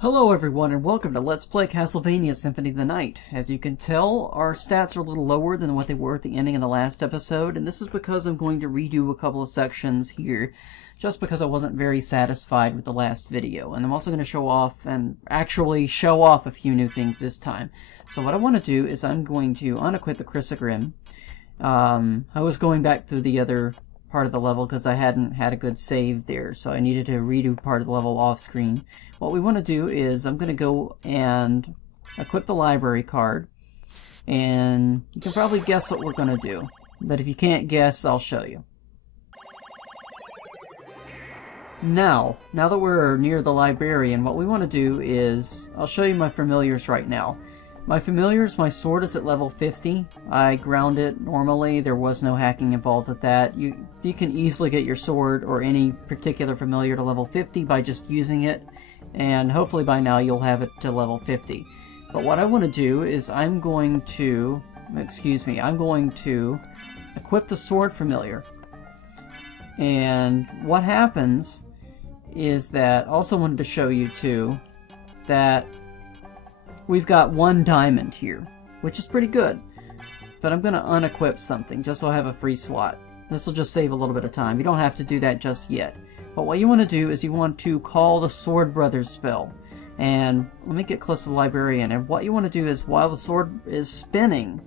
Hello everyone and welcome to Let's Play Castlevania Symphony of the Night. As you can tell, our stats are a little lower than what they were at the ending of the last episode, and this is because I'm going to redo a couple of sections here, just because I wasn't very satisfied with the last video. And I'm also going to show off, and actually show off a few new things this time. So what I want to do is I'm going to unequip the Chrysogrim. I was going back through the other part of the level because I hadn't had a good save there, so I needed to redo part of the level off screen. What we want to do is I'm going to go and equip the library card, and you can probably guess what we're going to do, but if you can't guess, I'll show you. Now that we're near the librarian, what we want to do is, I'll show you my familiars right now. My familiars, my sword is at level 50. I ground it normally. There was no hacking involved with that. You can easily get your sword or any particular familiar to level 50 by just using it, and hopefully by now you'll have it to level 50. But what I want to do is I'm going to equip the sword familiar. And what happens is that, also wanted to show you too, that we've got 1 diamond here, which is pretty good. But I'm going to unequip something, just so I have a free slot. This will just save a little bit of time. You don't have to do that just yet. But what you want to do is you want to call the Sword Brothers spell. And let me get close to the librarian. And what you want to do is, while the sword is spinning,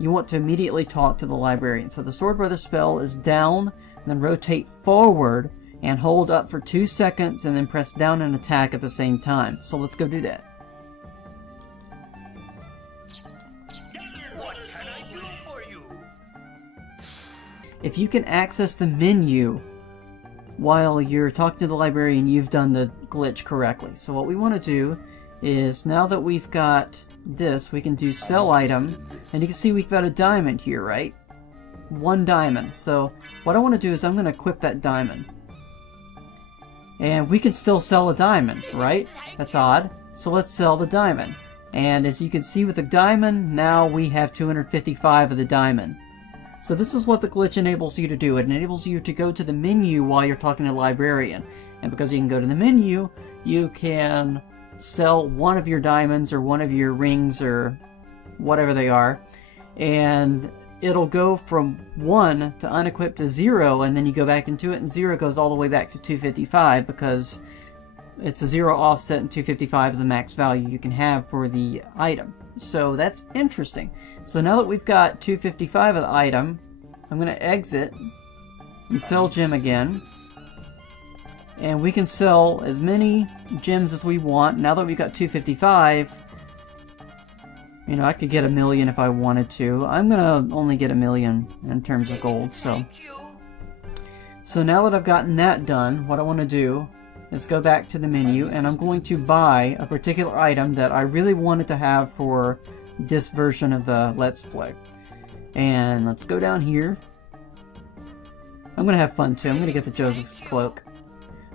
you want to immediately talk to the librarian. So the Sword Brothers spell is down, and then rotate forward, and hold up for 2 seconds, and then press down and attack at the same time. So let's go do that. If you can access the menu while you're talking to the librarian, you've done the glitch correctly. So what we want to do is, now that we've got this, we can do sell item, and you can see we've got a diamond here, right? 1 diamond. So what I want to do is I'm going to equip that diamond. And we can still sell a diamond, right? That's odd. So let's sell the diamond. And as you can see with the diamond, now we have 255 of the diamond. So this is what the glitch enables you to do. It enables you to go to the menu while you're talking to the librarian. And because you can go to the menu, you can sell 1 of your diamonds or 1 of your rings or whatever they are. And it'll go from 1 to unequipped to 0, and then you go back into it, and 0 goes all the way back to 255 because it's a 0 offset, and 255 is the max value you can have for the item. So that's interesting. So now that we've got 255 of the item, I'm going to exit and sell gem again. And we can sell as many gems as we want. Now that we've got 255, you know, I could get 1,000,000 if I wanted to. I'm going to only get 1,000,000 in terms of gold. So now that I've gotten that done, what I want to do is go back to the menu, and I'm going to buy a particular item that I really wanted to have for this version of the Let's Play. And let's go down here. I'm going to have fun too. I'm going to get the Joseph's Cloak.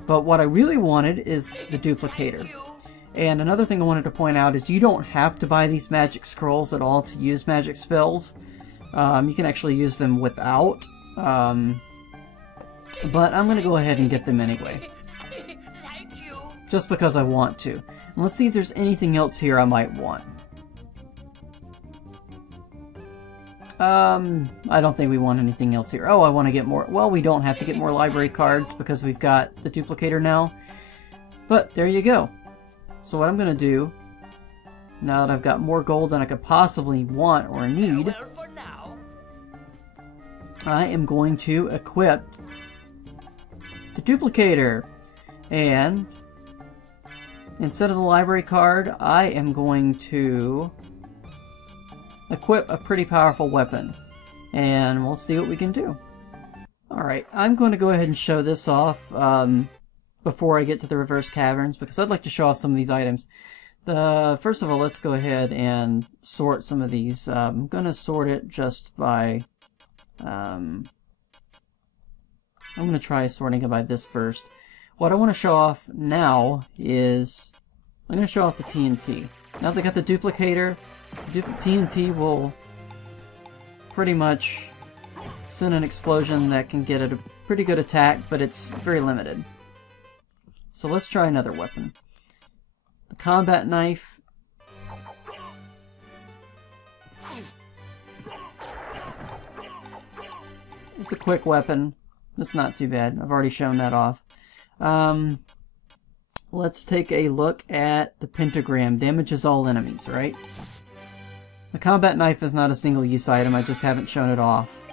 But what I really wanted is the Duplicator. And another thing I wanted to point out is you don't have to buy these magic scrolls at all to use magic spells. You can actually use them without. But I'm going to go ahead and get them anyway. Just because I want to. And let's see if there's anything else here I might want. I don't think we want anything else here. Oh, I want to get more. Well, we don't have to get more library cards because we've got the Duplicator now. But there you go. So what I'm going to do, now that I've got more gold than I could possibly want or need, I am going to equip the Duplicator. And instead of the library card, I am going to equip a pretty powerful weapon. And we'll see what we can do. Alright, I'm going to go ahead and show this off before I get to the reverse caverns, because I'd like to show off some of these items. First of all, let's go ahead and sort some of these. I'm going to sort it just by... I'm going to try sorting it by this first. What I want to show off now is, I'm going to show off the TNT. Now they got the Duplicator, TNT will pretty much send an explosion that can get a pretty good attack, but it's very limited. So let's try another weapon. The combat knife. It's a quick weapon. It's not too bad. I've already shown that off. Let's take a look at the pentagram. Damages all enemies, right? The combat knife is not a single-use item. I just haven't shown it off.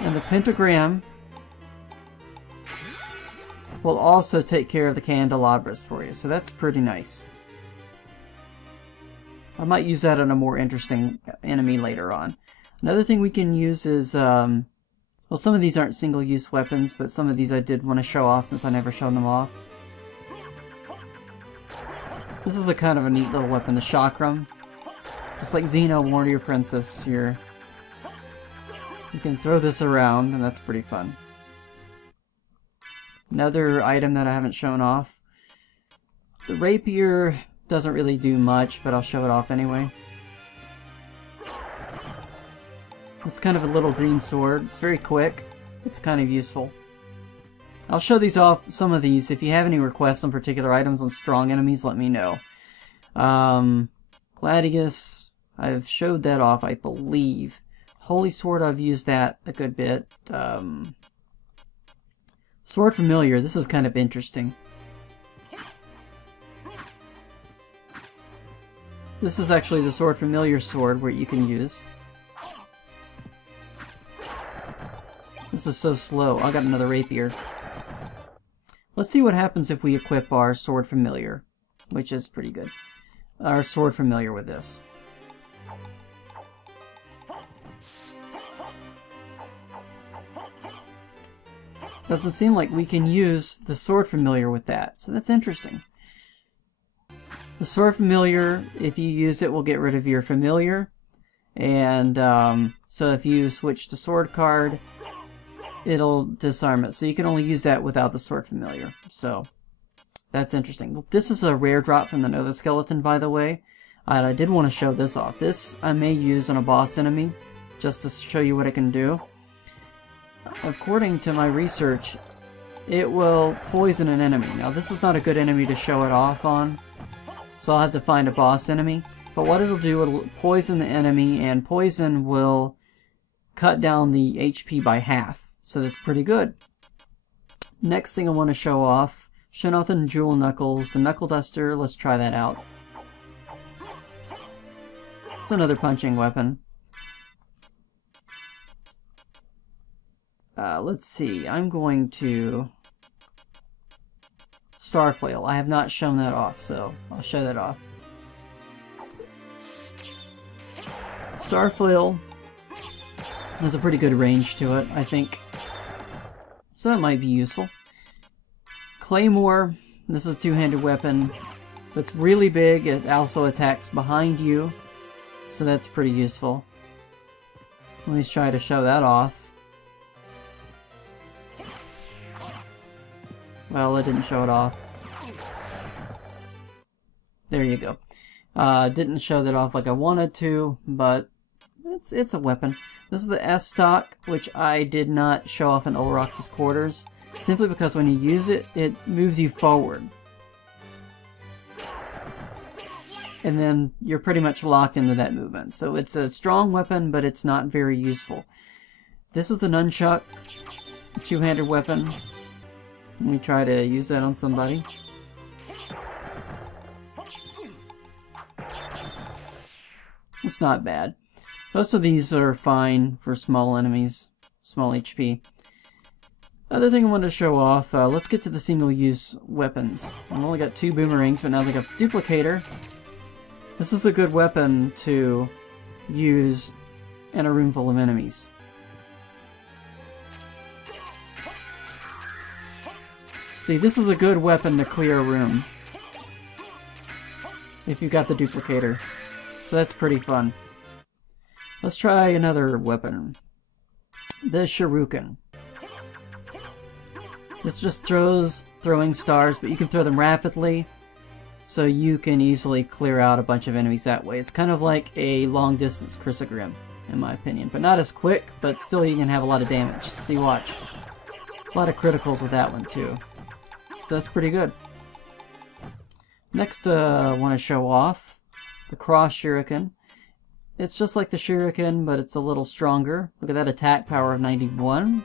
And the pentagram will also take care of the candelabras for you, so that's pretty nice. I might use that on a more interesting enemy later on. Another thing we can use is, well, some of these aren't single-use weapons, but some of these I did want to show off since I never showed them off. This is a kind of a neat little weapon, the chakram. Just like Xeno, Warrior Princess here. You can throw this around, and that's pretty fun. Another item that I haven't shown off. The rapier doesn't really do much, but I'll show it off anyway. It's kind of a little green sword. It's very quick. It's kind of useful. I'll show these off, some of these. If you have any requests on particular items on strong enemies, let me know. Gladius, I've showed that off, I believe. Holy Sword, I've used that a good bit. Sword Familiar, this is kind of interesting. This is actually the Sword Familiar sword where you can use. This is so slow. I got another rapier. Let's see what happens if we equip our Sword Familiar, which is pretty good. Our Sword Familiar with this. Doesn't seem like we can use the Sword Familiar with that, so that's interesting. The Sword Familiar, if you use it, will get rid of your Familiar, and so if you switch to Sword card, it'll disarm it. So you can only use that without the Sword Familiar, so that's interesting. This is a rare drop from the Nova Skeleton, by the way, and I did want to show this off. This I may use on a boss enemy, just to show you what it can do. According to my research, it will poison an enemy. Now this is not a good enemy to show it off on, so I'll have to find a boss enemy. But what it'll do, it'll poison the enemy, and poison will cut down the HP by half. So that's pretty good. Next thing I want to show off, Shinoth and Jewel Knuckles, the Knuckle Duster. Let's try that out. It's another punching weapon. Let's see, I'm going to Starflail. I have not shown that off, so I'll show that off. Starflail has a pretty good range to it, I think. So that might be useful. Claymore, this is a two-handed weapon. It's really big, it also attacks behind you, so that's pretty useful. Let me try to show that off. Well, it didn't show it off. There you go. Didn't show that off like I wanted to, but it's a weapon. This is the S-Stock, which I did not show off in Olrox's quarters, simply because when you use it, it moves you forward. And then you're pretty much locked into that movement. So it's a strong weapon, but it's not very useful. This is the Nunchuck, two-handed weapon. Let me try to use that on somebody. It's not bad. Most of these are fine for small enemies, small HP. Other thing I wanted to show off, let's get to the single-use weapons. I've only got 2 boomerangs, but now they got Duplicator. This is a good weapon to use in a room full of enemies. See, this is a good weapon to clear a room if you've got the Duplicator. So that's pretty fun. Let's try another weapon. The Shuriken. This just throwing stars, but you can throw them rapidly, so you can easily clear out a bunch of enemies that way. It's kind of like a long-distance Chrysogrim, in my opinion. But not as quick, but still you can have a lot of damage. See, watch. A lot of criticals with that one, too. So that's pretty good. Next, I want to show off the cross shuriken. It's just like the shuriken, but it's a little stronger. Look at that attack power of 91.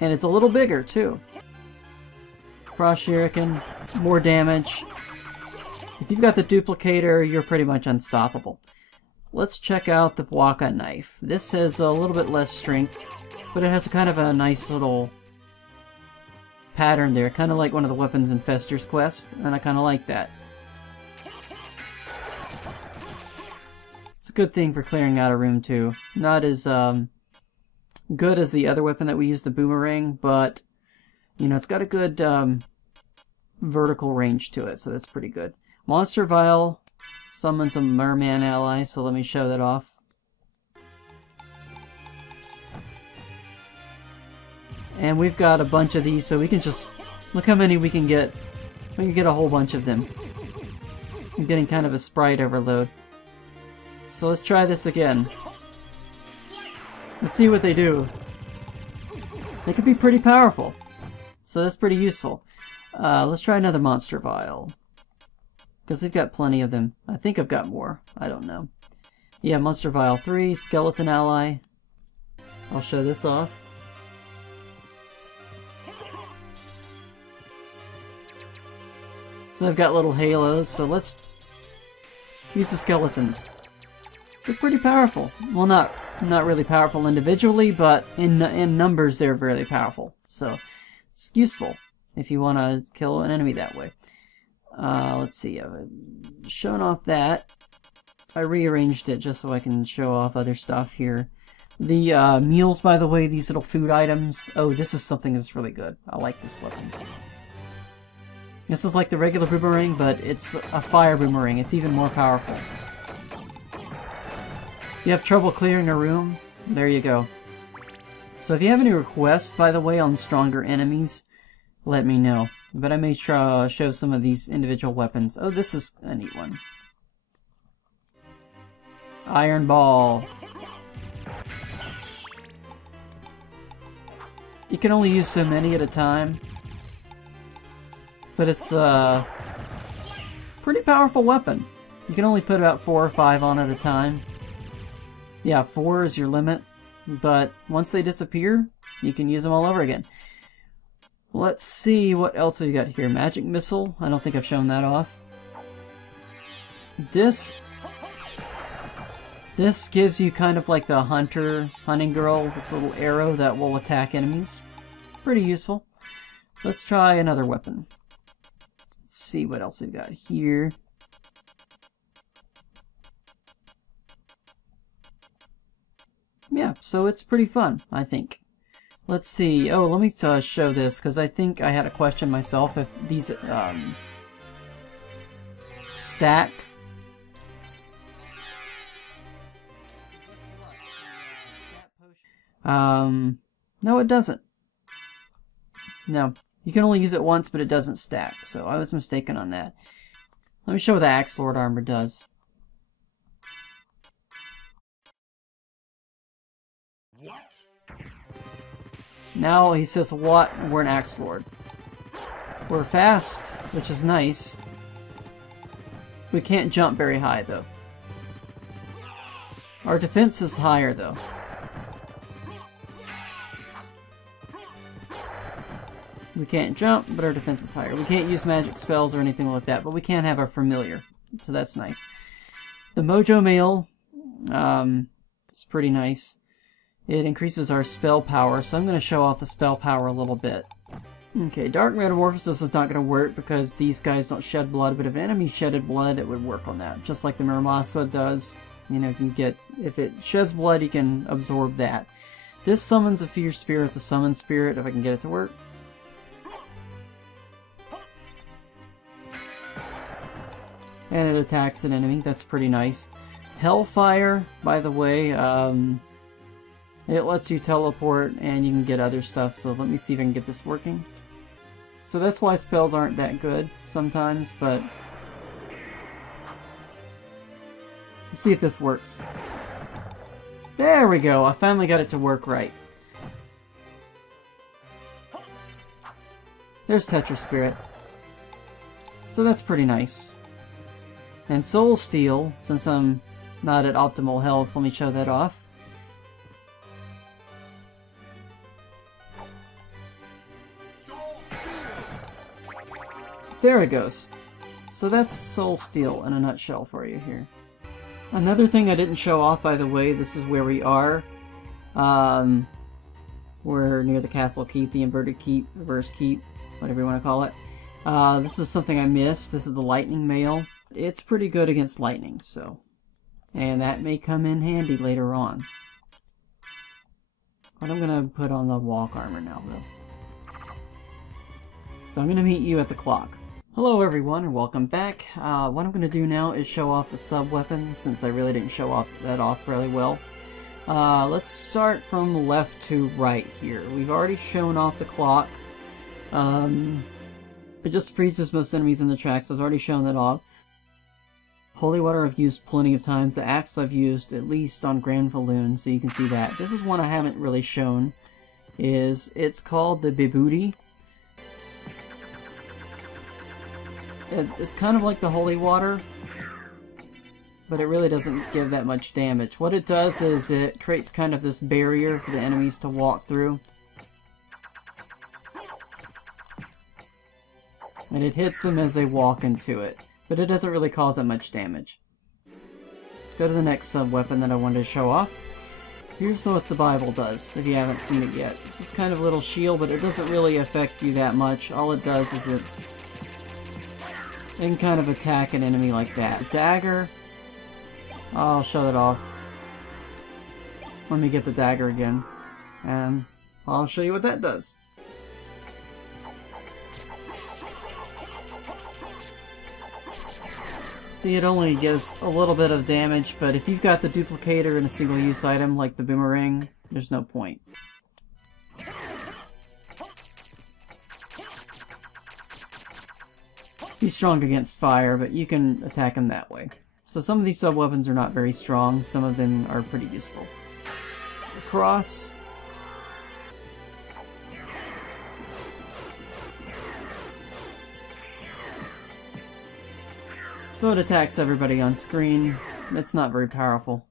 And it's a little bigger, too. Cross shuriken, more damage. If you've got the duplicator, you're pretty much unstoppable. Let's check out the Waka knife. This has a little bit less strength, but it has a kind of a nice little pattern there, kind of like one of the weapons in Fester's Quest, and I kind of like that. It's a good thing for clearing out a room too. Not as good as the other weapon that we used, the boomerang, but you know, it's got a good vertical range to it, so that's pretty good. Monster Vial summons a merman ally, so let me show that off. And we've got a bunch of these, so we can just look how many we can get. We can get a whole bunch of them. I'm getting kind of a sprite overload. So let's try this again. Let's see what they do. They can be pretty powerful, so that's pretty useful. Let's try another Monster Vial, because we've got plenty of them. I think I've got more. I don't know. Yeah, Monster Vial 3, Skeleton Ally. I'll show this off. So they've got little halos, so let's use the skeletons. They're pretty powerful. Well, not really powerful individually, but in numbers they're very powerful. So it's useful if you want to kill an enemy that way. Let's see, I've shown off that. I rearranged it just so I can show off other stuff here. The meals, by the way, these little food items. Oh, this is something that's really good. I like this weapon. This is like the regular boomerang, but it's a fire boomerang. It's even more powerful. If you have trouble clearing a room, there you go. So if you have any requests, by the way, on stronger enemies, let me know. But I may show some of these individual weapons. Oh, this is a neat one. Iron Ball. You can only use so many at a time. But it's a pretty powerful weapon. You can only put about 4 or 5 on at a time. Yeah, 4 is your limit. But once they disappear, you can use them all over again. Let's see what else we got here. Magic Missile. I don't think I've shown that off. This gives you kind of like the hunting girl, this little arrow that will attack enemies. Pretty useful. Let's try another weapon. Let's see what else we've got here. Yeah, so it's pretty fun, I think. Let's see. Oh, let me show this, because I think I had a question myself if these stack. No, it doesn't. No. You can only use it once, but it doesn't stack, so I was mistaken on that. Let me show what the Axe Lord armor does. Now he says, what? We're an Axe Lord. We're fast, which is nice. We can't jump very high, though. Our defense is higher, though. We can't jump, but our defense is higher. We can't use magic spells or anything like that, but we can have our familiar, so that's nice. The Mojo Mail is pretty nice. It increases our spell power, so I'm going to show off the spell power a little bit. Okay, Dark Metamorphosis is not going to work because these guys don't shed blood, but if an enemy shedded blood, it would work on that, just like the Muramasa does. You know, you can get, if it sheds blood, you can absorb that. This summons a Fierce Spirit, the Summon Spirit, if I can get it to work. And it attacks an enemy. That's pretty nice. Hellfire, by the way, it lets you teleport and you can get other stuff. So let me see if I can get this working. So that's why spells aren't that good sometimes, but let's see if this works. There we go. I finally got it to work right. There's Tetra Spirit. So that's pretty nice. And Soul Steel, since I'm not at optimal health, let me show that off. There it goes. So that's Soul Steel in a nutshell for you here. Another thing I didn't show off, by the way, this is where we are. We're near the castle keep, the inverted keep, reverse keep, whatever you want to call it. This is something I missed. This is the lightning mail. It's pretty good against lightning, so. And that may come in handy later on. But I'm going to put on the walk armor now, though. So I'm going to meet you at the clock. Hello everyone, and welcome back. What I'm going to do now is show off the sub-weapons, since I really didn't show that off really well. Let's start from left to right here. We've already shown off the clock. It just freezes most enemies in the tracks. I've already shown that off. Holy Water I've used plenty of times. The Axe I've used at least on Grand Falloon, so you can see that. This is one I haven't really shown. It's called the Bibooty. It's kind of like the Holy Water, but it really doesn't give that much damage. What it does is it creates kind of this barrier for the enemies to walk through. And it hits them as they walk into it, but it doesn't really cause that much damage. Let's go to the next sub-weapon that I wanted to show off. Here's what the Bible does, if you haven't seen it yet. This is kind of a little shield, but it doesn't really affect you that much. All it does is it can kind of attack an enemy like that. Dagger, I'll show that off. Let me get the dagger again, and I'll show you what that does. See, it only gives a little bit of damage, but if you've got the duplicator and a single-use item like the boomerang, there's no point. He's strong against fire, but you can attack him that way. So some of these sub-weapons are not very strong, some of them are pretty useful. The cross. So it attacks everybody on screen. It's not very powerful.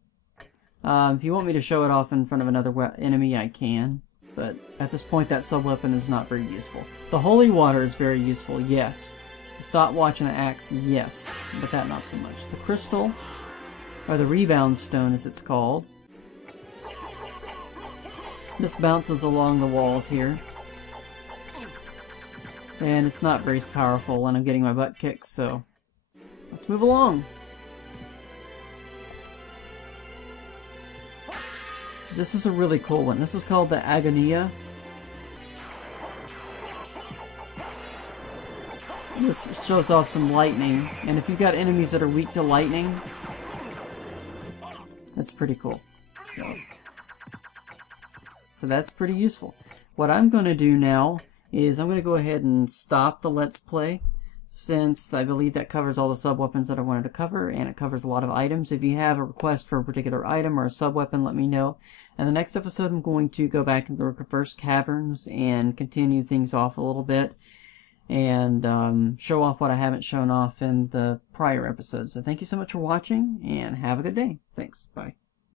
If you want me to show it off in front of another enemy, I can. But at this point, that sub-weapon is not very useful. The Holy Water is very useful, yes. The stopwatch and the axe, yes. But that not so much. The crystal, or the rebound stone as it's called. This bounces along the walls here. And it's not very powerful, and I'm getting my butt kicked, so let's move along. This is a really cool one. This is called the Agonia. This shows off some lightning, and if you've got enemies that are weak to lightning, that's pretty cool. So that's pretty useful. What I'm going to do now is I'm going to go ahead and stop the Let's Play, since I believe that covers all the sub-weapons that I wanted to cover, and it covers a lot of items. If you have a request for a particular item or a sub-weapon, let me know. And the next episode I'm going to go back into the reverse caverns and continue things off a little bit, and show off what I haven't shown off in the prior episodes. So thank you so much for watching, and have a good day. Thanks. Bye.